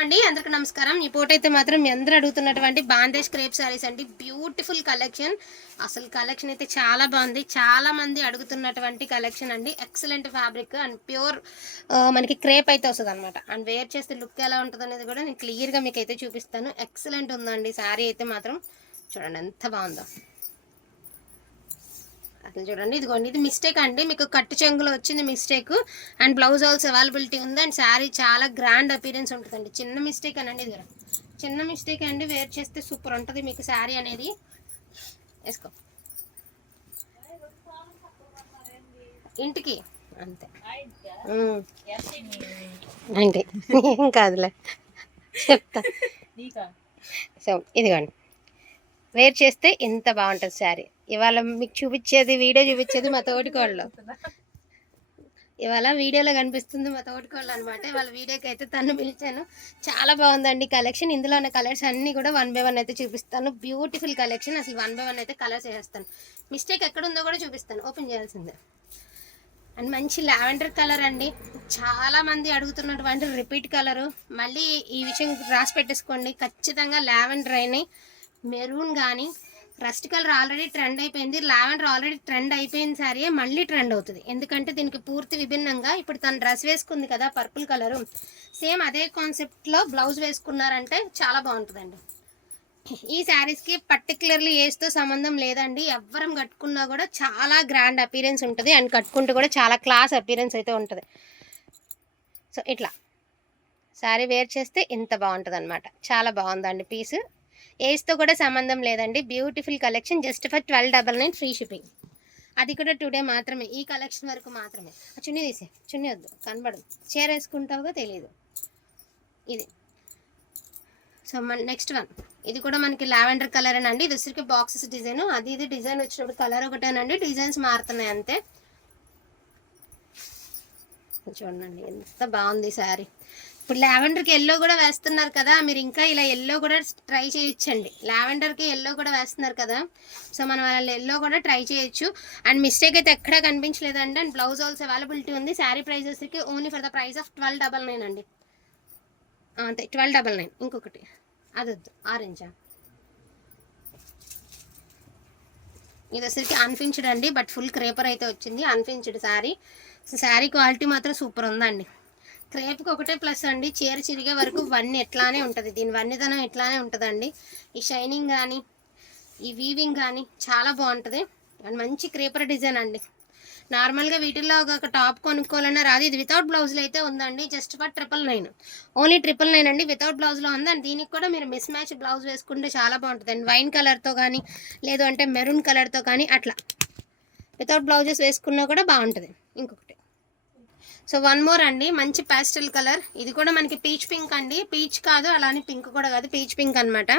అండి అందరికి నమస్కారం. ఈ పూట అయితే మాత్రం మీ అందరూ అడుగుతున్నటువంటి బాందేజ్ క్రేప్ సారీస్ అండి. బ్యూటిఫుల్ కలెక్షన్ అసలు కలెక్షన్ అయితే చాలా బాగుంది. చాలా మంది అడుగుతున్నటువంటి కలెక్షన్ అండి. ఎక్సలెంట్ ఫ్యాబ్రిక్ అండ్ ప్యూర్ మనకి క్రేప్ అయితే వస్తుంది అనమాట అండ్ వేర్ చేస్తే లుక్ ఎలా ఉంటుంది అనేది కూడా నేను క్లియర్గా మీకు అయితే చూపిస్తాను. ఎక్సలెంట్ ఉందండి. శారీ అయితే మాత్రం చూడండి ఎంత బాగుందో. అసలు చూడండి ఇదిగోండి ఇది మిస్టేక్ అండి. మీకు కట్టు చెంగులో వచ్చింది mistake and blouse also availability ఉంది. అండ్ శారీ చాలా గ్రాండ్ అపీరెన్స్ ఉంటుందండి. చిన్న మిస్టేక్ అనండి ఇది. చిన్న మిస్టేక్ అండి. వేర్ చేస్తే సూపర్ ఉంటుంది మీకు శారీ అనేది. వేసుకో. ఇంటికి? అంతే. అంటే ఏం కాదులే. చెప్తా. సో ఇదిగోండి. వేర్ చేస్తే ఎంత బాగుంటుంది శారీ. ఇవాళ మీకు చూపించేది వీడియో చూపించేది మా తోటికోళ్ళు. ఇవాళ వీడియోలో కనిపిస్తుంది మా తోటికోళ్ళు అనమాట ఇవాళ వీడియోకి అయితే తను పిలిచాను. చాలా బాగుందండి కలెక్షన్. ఇందులో ఉన్న కలర్స్ అన్నీ కూడా వన్ బై వన్ అయితే చూపిస్తాను. Beautiful collection. అసలు వన్ బై వన్ అయితే కలర్స్ వేసేస్తాను మిస్టేక్ ఎక్కడుందో కూడా చూపిస్తాను. ఓపెన్ చేయాల్సిందే. అండ్ మంచి లావెండర్ కలర్ అండి. చాలామంది అడుగుతున్నటువంటి రిపీట్ కలరు. మళ్ళీ ఈ విషయం రాసి పెట్టేసుకోండి. ఖచ్చితంగా లావెండర్ అయినాయి. మెరూన్ కానీ రస్ట్ కలర్ ఆల్రెడీ ట్రెండ్ అయిపోయింది. లావెండర్ ఆల్రెడీ ట్రెండ్ అయిపోయింది సారీ మళ్ళీ ట్రెండ్ అవుతుంది. ఎందుకంటే దీనికి పూర్తి విభిన్నంగా ఇప్పుడు తను డ్రెస్ వేసుకుంది కదా పర్పుల్ కలరు. సేమ్ అదే కాన్సెప్ట్లో బ్లౌజ్ వేసుకున్నారంటే చాలా బాగుంటుందండి. ఈ శారీస్కి పర్టికులర్లీ ఏజ్తో సంబంధం లేదండి. ఎవ్వరం కట్టుకున్నా కూడా చాలా గ్రాండ్ అపీరెన్స్ ఉంటుంది. అండ్ కట్టుకుంటూ కూడా చాలా క్లాస్ అపీరెన్స్ అయితే ఉంటుంది. సో ఇట్లా. శారీ వేర్ చేస్తే ఇంత బాగుంటుంది అనమాట చాలా బాగుందండి పీస్. ఏజ్తో కూడా సంబంధం లేదండి. Beautiful collection. Just for twelve double nine free shipping. అది కూడా టుడే మాత్రమే. ఈ కలెక్షన్ వరకు మాత్రమే. చున్నీ తీసే చున్నీ వద్దు. కనబడదు. చీర వేసుకుంటావుగా తెలియదు ఇది. సో మన నెక్స్ట్ వన్. ఇది కూడా మనకి లావెండర్ కలర్ అండి. ఇది వచ్చరికి బాక్సెస్ డిజైన్. అది ఇది డిజైన్ వచ్చినప్పుడు కలర్ ఒకటేనండి. డిజైన్స్ మారుతున్నాయి అంతే. చూడండి ఎంత బాగుంది శారీ. ఇప్పుడు లావెండర్కి ఎల్లో కూడా వేస్తున్నారు కదా మీరు ఇంకా ఇలా ఎల్లో కూడా ట్రై చేయొచ్చండి. లావెండర్కి ఎల్లో కూడా వేస్తున్నారు కదా సో మనం అలా ఎల్లో కూడా ట్రై చేయొచ్చు. అండ్ మిస్టేక్ అయితే ఎక్కడా కనిపించలేదండి. అండ్ బ్లౌజ్ ఆల్స్ అవైలబిలిటీ ఉంది. Sari price only for the price of twelve double nine అండి. అంతే ట్వెల్వ్ డబల్ నైన్ ఇంకొకటి. అదొద్దు ఆరెంజా ఇది వచ్చరికి అన్ఫిన్స్డ్ అండి బట్ ఫుల్ క్రేపర్ అయితే వచ్చింది. Unfinished sari so sari quality మాత్రం సూపర్ ఉందండి. క్రేప్కి ఒకటే ప్లస్ అండి. చీర చిరిగే వరకు వన్ ఎట్లానే ఉంటుంది. దీని వన్నెదనం ఎట్లానే ఉంటుందండి. ఈ షైనింగ్ కానీ ఈ వీవింగ్ కానీ చాలా బాగుంటుంది. అండ్ మంచి క్రేపర్ డిజైన్ అండి. నార్మల్గా వీటిల్లో ఒక టాప్ కొనుక్కోవాలన్నా రాదు. ఇది వితౌట్ బ్లౌజ్లో అయితే ఉందండి. Just for triple nine. Only triple nine అండి. వితౌట్ బ్లౌజ్లో ఉంది. అండ్ దీనికి కూడా మీరు మిస్ మ్యాచ్ బ్లౌజ్ వేసుకుంటే చాలా బాగుంటుంది. అండి వైన్ కలర్తో కానీ లేదు అంటే మెరూన్ కలర్తో కానీ అట్లా. వితౌట్ బ్లౌజెస్ వేసుకున్నా కూడా బాగుంటుంది. ఇంకొకటి. సో వన్ మోర్ అండి మంచి పాస్టల్ కలర్ ఇది కూడా మనకి పీచ్ పింక్ అండి. పీచ్ కాదు అలానే పింక్ కూడా కాదు పీచ్ పింక్ అన్నమాట.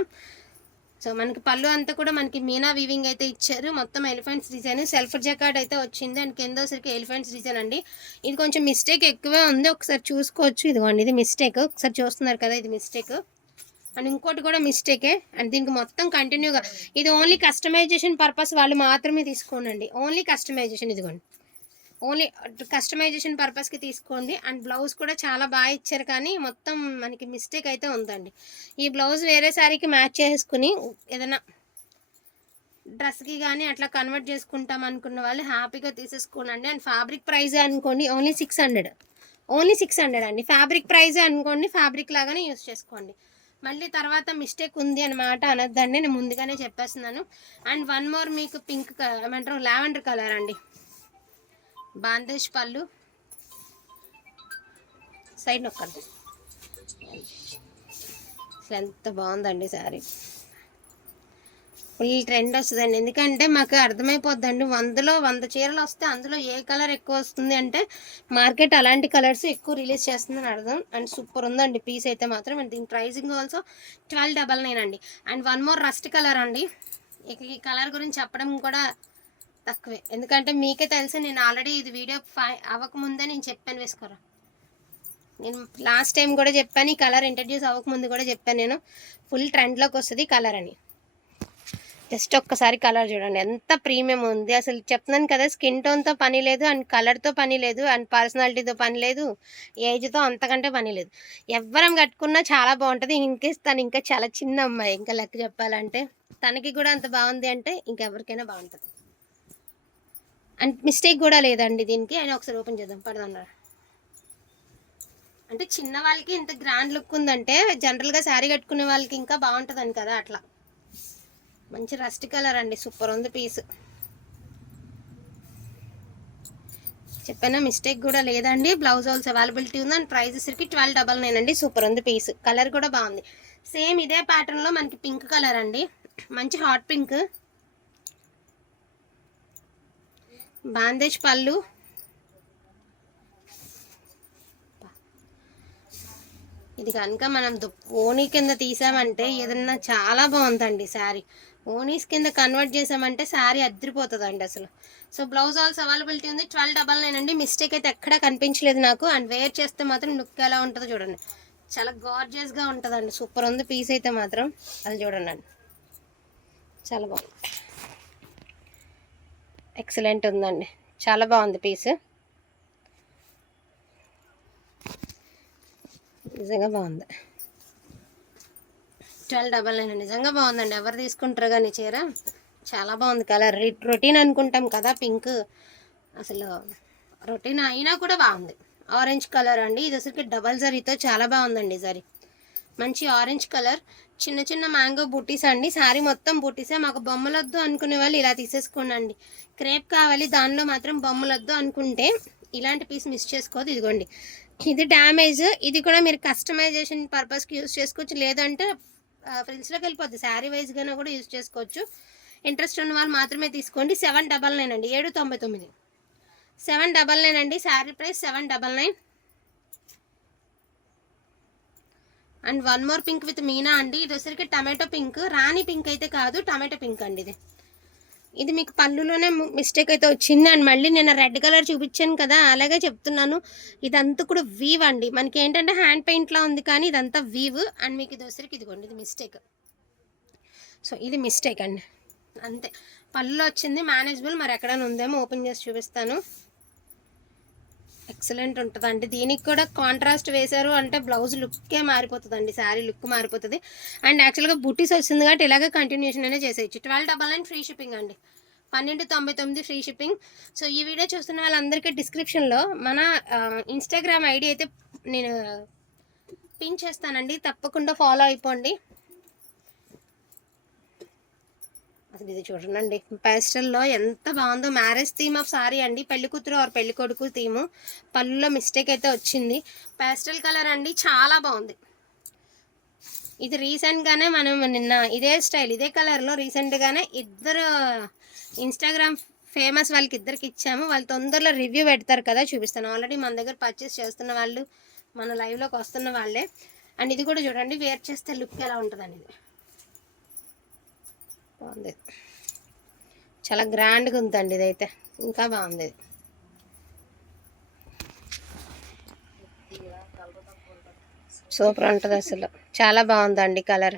సో మనకి పళ్ళు అంతా కూడా మనకి మీనా వీవింగ్ అయితే ఇచ్చారు. మొత్తం ఎలిఫెంట్స్ డిజైన్ సెల్ఫ్ జకాట్ అయితే వచ్చింది. అండ్ కింద వచ్చరికి ఎలిఫెంట్స్ డిజైన్ అండి. ఇది కొంచెం మిస్టేక్ ఎక్కువే ఉంది. ఒకసారి చూసుకోవచ్చు. ఇదిగోండి ఇది మిస్టేక్ ఒకసారి చూస్తున్నారు కదా ఇది మిస్టేక్ అండ్ ఇంకోటి కూడా మిస్టేకే అండ్ దీనికి మొత్తం కంటిన్యూగా ఇది ఓన్లీ కస్టమైజేషన్ పర్పస్ వాళ్ళు మాత్రమే తీసుకోనండి. ఓన్లీ కస్టమైజేషన్ ఇదిగోండి. ఓన్లీ కస్టమైజేషన్ పర్పస్కి తీసుకోండి. అండ్ బ్లౌజ్ కూడా చాలా బాగా ఇచ్చారు కానీ మొత్తం మనకి మిస్టేక్ అయితే ఉందండి. ఈ బ్లౌజ్ వేరే శారీకి మ్యాచ్ చేసుకుని ఏదైనా డ్రెస్కి కానీ అట్లా కన్వర్ట్ చేసుకుంటాం అనుకున్న వాళ్ళు హ్యాపీగా తీసేసుకోనండి. అండ్ ఫ్యాబ్రిక్ ప్రైజ్ అనుకోండి only six hundred. Only six hundred అండి. ఫ్యాబ్రిక్ ప్రైజే అనుకోండి ఫ్యాబ్రిక్ లాగానే యూస్ చేసుకోండి. మళ్ళీ తర్వాత మిస్టేక్ ఉంది అనమాట అనొద్దండి. నేను ముందుగానే చెప్పేస్తున్నాను. అండ్ వన్ మోర్ మీకు పింక్ ఏమంటారు లావెండర్ కలర్ అండి. బాందేజ్ పళ్ళు. సైడ్ నొక్కండి. అసలు ఎంత బాగుందండి శారీ. ఫుల్ ట్రెండ్ వస్తుందండి. ఎందుకంటే మాకు అర్థమైపోద్దండి. వందలో వంద చీరలు వస్తే అందులో ఏ కలర్ ఎక్కువ వస్తుంది అంటే మార్కెట్ అలాంటి కలర్స్ ఎక్కువ రిలీజ్ చేస్తుందని అర్థం. అండ్ సూపర్ ఉందండి. పీస్ అయితే మాత్రం. అండ్ దీని pricing also twelve double nine అండి. And one more rust colour అండి. ఇక ఈ కలర్ గురించి చెప్పడం కూడా తక్కువే. ఎందుకంటే మీకే తెలుసు నేను ఆల్రెడీ ఇది వీడియో ఫై అవ్వకముందే నేను చెప్పాను వేసుకోరా. నేను లాస్ట్ టైం కూడా చెప్పాను ఈ కలర్ ఇంట్రడ్యూస్ అవ్వకముందు కూడా చెప్పాను నేను. ఫుల్ ట్రెండ్లోకి వస్తుంది కలర్ అని. జస్ట్ ఒక్కసారి కలర్ చూడండి. ఎంత ప్రీమియం ఉంది. అసలు చెప్తున్నాను కదా స్కిన్ టోన్తో పని లేదు అండ్ కలర్తో పని లేదు అండ్ పర్సనాలిటీతో పని లేదు ఏజ్తో అంతకంటే పని లేదు. ఎవ్వరం కట్టుకున్నా చాలా బాగుంటుంది. ఇంకేస్ తను ఇంకా చాలా చిన్న అమ్మాయి. ఇంకా లెక్క చెప్పాలంటే తనకి కూడా అంత బాగుంది అంటే ఇంకెవరికైనా బాగుంటుంది. అండ్ మిస్టేక్ కూడా లేదండి దీనికి. ఆయన ఒకసారి ఓపెన్ చేద్దాం. పడదన్నారు అంటే చిన్న వాళ్ళకి ఇంత గ్రాండ్ లుక్ ఉందంటే జనరల్గా శారీ కట్టుకునే వాళ్ళకి ఇంకా బాగుంటుందని కదా అట్లా. మంచి రస్ట్ కలర్ అండి. సూపర్ ఉంది పీస్ చెప్పాను మిస్టేక్ కూడా లేదండి. బ్లౌజ్ ఆల్స్ అవైలబిలిటీ ఉంది. అండ్ ప్రైస్ వచ్చరికి ట్వెల్వ్ డబల్ నైన్ అండి. సూపర్ ఉంది పీస్ కలర్ కూడా బాగుంది. సేమ్ ఇదే ప్యాటర్న్లో మనకి పింక్ కలర్ అండి. మంచి హాట్ పింక్ బాందేజ్ పళ్ళు. ఇది కనుక మనం దు- ఓనీ కింద తీసామంటే ఏదన్నా చాలా బాగుందండి శారీ. ఓనీస్ కింద కన్వర్ట్ చేసామంటే శారీ అద్దరిపోతుందండి అసలు. సో బ్లౌజ్ ఆల్స్ అవైలబిలిటీ ఉంది. ట్వెల్వ్ డబల్ నైన్ అండి. మిస్టేక్ అయితే ఎక్కడా కనిపించలేదు నాకు. అండ్ వేర్ చేస్తే మాత్రం లుక్ ఎలా ఉంటుందో చూడండి. చాలా గార్జియస్గా ఉంటుందండి. సూపర్ ఉంది పీస్ అయితే మాత్రం. అది చూడండి చాలా బాగుంది. ఎక్సలెంట్ ఉందండి. చాలా బాగుంది పీస్. నిజంగా బాగుంది. ట్వెల్వ్ డబల్ నైన్ నిజంగా బాగుందండి. ఎవరు తీసుకుంటారు కానీ చీర? చాలా బాగుంది కలర్. రొటీన్ అనుకుంటాం కదా పింక్. అసలు రొటీన్ అయినా కూడా బాగుంది. ఆరెంజ్ కలర్ అండి. ఇది అసలుకి డబల్ జరీతో చాలా బాగుందండి జరీ. మంచి ఆరెంజ్ కలర్ చిన్న చిన్న మ్యాంగో బుటీస్ అండి. శారీ మొత్తం బుటీసే మాకు బొమ్మలు వద్దు అనుకునే వాళ్ళు ఇలా తీసేసుకోండి క్రేప్ కావాలి దానిలో మాత్రం బొమ్మలొద్దు అనుకుంటే ఇలాంటి పీస్ మిస్ చేసుకోవద్దు. ఇదిగోండి. ఇది డ్యామేజ్ ఇది కూడా మీరు కస్టమైజేషన్ పర్పస్కి యూస్ చేసుకోవచ్చు. లేదంటే ఫ్రిల్స్లోకి వెళ్ళిపోద్ది. శారీ వైజ్గానే కూడా యూస్ చేసుకోవచ్చు. ఇంట్రెస్ట్ ఉన్న వాళ్ళు మాత్రమే తీసుకోండి. సెవెన్ డబల్ నైన్ అండి. ఏడు తొంభై తొమ్మిది. సెవెన్ డబల్ నైన్ అండి. Sari price seven double nine and one more pink with meena అండి. ఇది వచ్చరికి టమాటో పింక్. రాణి పింక్ అయితే కాదు టమాటో పింక్ అండి ఇది. ఇది మీకు పళ్ళులోనే మిస్టేక్ అయితే వచ్చింది అండ్ మళ్ళీ నేను రెడ్ కలర్ చూపించాను కదా అలాగే చెప్తున్నాను. ఇదంతా కూడా వీవ్ అండి. మనకి ఏంటంటే హ్యాండ్ పెయింట్లో ఉంది కానీ ఇదంతా వీవ్. అండ్ మీకు ఇది వచ్చరికి ఇదిగోండి ఇది మిస్టేక్. సో ఇది మిస్టేక్ అండి. అంతే. పళ్ళులో వచ్చింది మేనేజబుల్ మరి ఎక్కడైనా ఉందేమో ఓపెన్ చేసి చూపిస్తాను. ఎక్సలెంట్ ఉంటుందండి. దీనికి కూడా కాంట్రాస్ట్ వేశారు అంటే బ్లౌజ్ లుక్కే మారిపోతుందండి. శారీ లుక్ మారిపోతుంది. అండ్ యాక్చువల్గా బుటీస్ వచ్చింది కాబట్టి ఇలాగే కంటిన్యూషన్ అనే చేసేయచ్చు. Twelve double nine free shipping అండి. పన్నెండు తొంభై తొమ్మిది ఫ్రీ షిప్పింగ్. సో ఈ వీడియో చూస్తున్న వాళ్ళందరికీ డిస్క్రిప్షన్లో మన ఇన్స్టాగ్రామ్ ఐడి అయితే నేను పిన్ చేస్తానండి. తప్పకుండా ఫాలో అయిపోండి. అసలు ఇది చూడండి. పేస్టల్లో ఎంత బాగుందో మ్యారేజ్ థీమ్ ఆఫ్ సారీ అండి. పెళ్ళి కూతురు ఆర్ పెళ్ళి కొడుకు థీము పళ్ళులో మిస్టేక్ అయితే వచ్చింది. పేస్టల్ కలర్ అండి చాలా బాగుంది. ఇది రీసెంట్గానే మనం నిన్న ఇదే స్టైల్ ఇదే కలర్లో రీసెంట్గానే ఇద్దరు ఇన్స్టాగ్రామ్ ఫేమస్ వాళ్ళకి ఇద్దరికి ఇచ్చాము. వాళ్ళు తొందరలో రివ్యూ పెడతారు కదా చూపిస్తాను. ఆల్రెడీ మన దగ్గర పర్చేస్ చేస్తున్న వాళ్ళు మన లైవ్లోకి వస్తున్న వాళ్ళే. అండ్ ఇది కూడా చూడండి వేర్ చేస్తే లుక్ ఎలా ఉంటుందండి ఇది బాగుంది. చాలా గ్రాండ్గా ఉందండి ఇదైతే. ఇంకా బాగుంది. ఇది సూపర్ ఉంటుంది అసలు. చాలా బాగుందండి కలర్.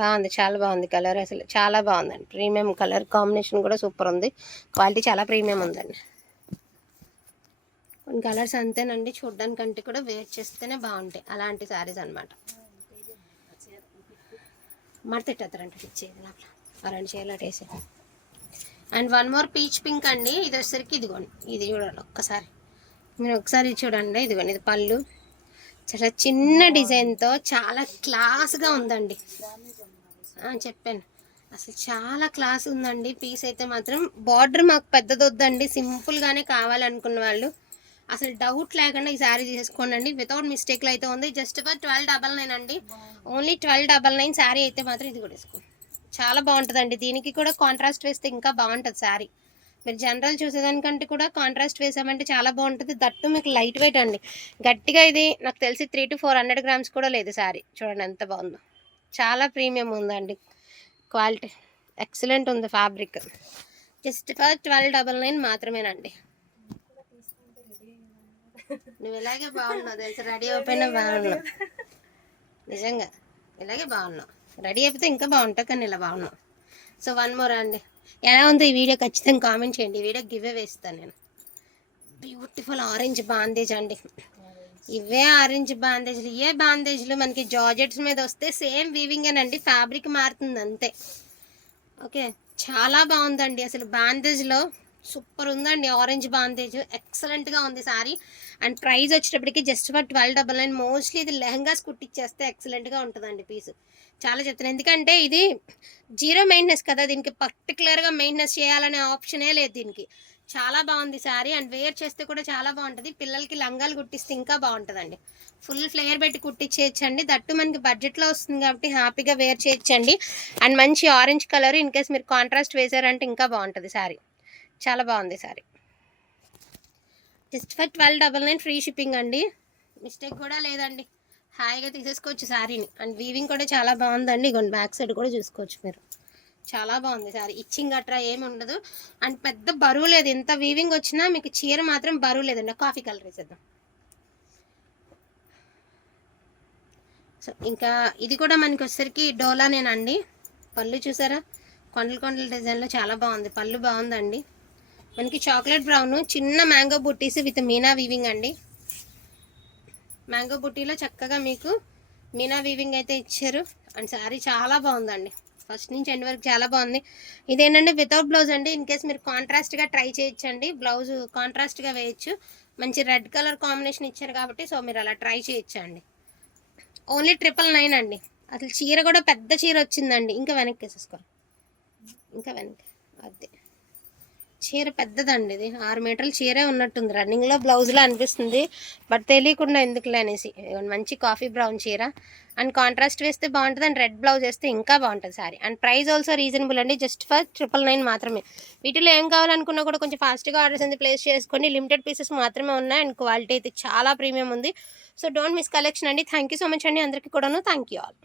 బాగుంది చాలా బాగుంది కలర్ అసలు. చాలా బాగుందండి. ప్రీమియం కలర్ కాంబినేషన్ కూడా సూపర్ ఉంది. క్వాలిటీ చాలా ప్రీమియం ఉందండి. కొన్ని కలర్స్ అంతేనండి. చూడ్డానికంటే కూడా వేర్ చేస్తేనే బాగుంటాయి. అలాంటి శారీస్ అనమాట మడతెట్టేస్తారంటే ఇచ్చేది లోపల. ఆ రెండు చీరలు అటు and one more peach pink అండి. ఇది వచ్చేసరికి ఇదిగోండి ఇది చూడండి ఒక్కసారి. మీరు ఒకసారి చూడండి. ఇదిగోండి ఇది పళ్ళు. చాలా చిన్న డిజైన్తో చాలా క్లాస్గా ఉందండి. చెప్పాను. అసలు చాలా క్లాస్ ఉందండి. పీస్ అయితే మాత్రం బార్డర్ మాకు పెద్దది వద్దండి సింపుల్గానే కావాలనుకున్న వాళ్ళు అసలు డౌట్ లేకుండా ఈ శారీ తీసుకోండి వితౌట్ మిస్టేక్లో అయితే ఉంది. Just for twelve double nine అండి. Only twelve double nine sari అయితే మాత్రం ఇది కూడా వేసుకోండి చాలా బాగుంటుందండి. దీనికి కూడా కాంట్రాస్ట్ వేస్తే ఇంకా బాగుంటుంది శారీ మీరు జనరల్ చూసేదానికంటే కూడా కాంట్రాస్ట్ వేసామంటే చాలా బాగుంటుంది. దట్టు మీకు లైట్ వెయిట్ అండి. గట్టిగా ఇది నాకు తెలిసి three to four hundred grams కూడా లేదు శారీ చూడండి ఎంత బాగుందో. చాలా ప్రీమియం ఉందండి. క్వాలిటీ ఎక్సలెంట్ ఉంది fabric just for twelve double nine మాత్రమేనండి. నువ్వు ఇలాగే బాగున్నావు తెలుసు? రెడీ అయిపోయినా బాగున్నావు. నిజంగా. ఇలాగే బాగున్నావు. రెడీ అయిపోతే ఇంకా బాగుంటుంది కానీ ఇలా బాగున్నాం సో వన్ మోర్ అండి. ఎలా ఉందో ఈ వీడియో ఖచ్చితంగా కామెంట్ చేయండి. ఈ వీడియో గివ్ వేస్తాను నేను. బ్యూటిఫుల్ ఆరెంజ్ బాందేజ్ అండి. ఇవే ఆరెంజ్ బాందేజ్లు. ఇవే బాందేజ్లు మనకి జార్జెట్స్ మీద వస్తే సేమ్ వీవింగేనండి ఫ్యాబ్రిక్ మారుతుంది అంతే. ఓకే. చాలా బాగుందండి. అసలు బాందేజ్లో సూపర్ ఉందండి. ఆరెంజ్ బాందేజ్ ఎక్సలెంట్గా ఉంది సారీ. అండ్ ప్రైస్ వచ్చేటప్పటికి just for twelve double nine mostly ఇది లెహంగాస్ కుట్టిచ్చేస్తే ఎక్సలెంట్గా ఉంటుందండి పీస్ చాలా చెప్తాను ఎందుకంటే ఇది జీరో మెయింటెనెన్స్ కదా. దీనికి పర్టికులర్గా మెయింటెనెన్స్ చేయాలనే ఆప్షనే లేదు దీనికి. చాలా బాగుంది శారీ అండ్ వేర్ చేస్తే కూడా చాలా బాగుంటుంది. పిల్లలకి లంగాలు కుట్టిస్తే ఇంకా బాగుంటుందండి. ఫుల్ ఫ్లేయర్ పెట్టి కుట్టించేయచ్చండి దట్టు మనకి బడ్జెట్లో వస్తుంది కాబట్టి హ్యాపీగా వేర్ చేయొచ్చండి. అండ్ మంచి ఆరెంజ్ కలర్ ఇన్ కేస్ మీరు కాంట్రాస్ట్ వేసారంటే ఇంకా బాగుంటుంది శారీ చాలా బాగుంది sari. Just for twelve double nine free shipping అండి. మిస్టేక్ కూడా లేదండి. హాయిగా తీసేసుకోవచ్చు శారీని అండ్ వీవింగ్ కూడా చాలా బాగుందండి. ఇగోండి బ్యాక్ సైడ్ కూడా చూసుకోవచ్చు మీరు. చాలా బాగుంది సారీ. ఇచ్చింగ్ అట్రా ఏమి ఉండదు. అండ్ పెద్ద బరువు లేదు. ఎంత వీవింగ్ వచ్చినా మీకు చీర మాత్రం బరువు లేదండి. కాఫీ కలర్ వేసేద్దాం. సో ఇంకా ఇది కూడా మనకి వచ్చేసరికి డోలానేనండి. పళ్ళు చూసారా? కొండలు కొండల డిజైన్లో చాలా బాగుంది. పళ్ళు బాగుందండి. మనకి చాక్లెట్ బ్రౌన్ చిన్న mango buttis with meena weaving అండి. మ్యాంగో బుట్టీలో చక్కగా మీకు మీనా వీవింగ్ అయితే ఇచ్చారు. అండ్ శారీ చాలా బాగుందండి. ఫస్ట్ నుంచి ఎండ్ వరకు చాలా బాగుంది. ఇదేంటంటే వితౌట్ బ్లౌజ్ అండి. ఇన్ కేస్ మీరు కాంట్రాస్ట్గా ట్రై చేయొచ్చండి. బ్లౌజ్ కాంట్రాస్ట్గా వేయచ్చు. మంచి రెడ్ కలర్ కాంబినేషన్ ఇచ్చారు కాబట్టి సో మీరు అలా ట్రై చేయొచ్చండి. ఓన్లీ ట్రిపుల్ నైన్ అండి. అసలు చీర కూడా పెద్ద చీర వచ్చిందండి. ఇంకా వెనక్కి వేసేసుకోవాలి ఇంకా వెనక్కి. అదే. చీర పెద్దదండి ఇది. ఆరు మీటర్ల చీరే ఉన్నట్టుంది. రన్నింగ్లో బ్లౌజ్లో అనిపిస్తుంది. బట్ తెలియకుండా ఎందుకులే అనేసి. మంచి కాఫీ బ్రౌన్ చీర. అండ్ కాంట్రాస్ట్ వేస్తే బాగుంటుంది. అండ్ రెడ్ బ్లౌజ్ వేస్తే ఇంకా బాగుంటుంది sari and price also reasonable అండి. జస్ట్ ఫర్ ట్రిపుల్ నైన్ మాత్రమే. వీటిలో ఏం కావాలనుకున్నా కూడా కొంచెం ఫాస్ట్గా ఆర్డర్స్ అనేది ప్లేస్ చేసుకోండి. లిమిటెడ్ పీసెస్ మాత్రమే ఉన్నాయి. అండ్ క్వాలిటీ అయితే చాలా ప్రీమియం ఉంది. సో డోంట్ మిస్ కలెక్షన్ అండి. థ్యాంక్ యూ సో మచ్ అండి. అందరికీ కూడాను. Thank you all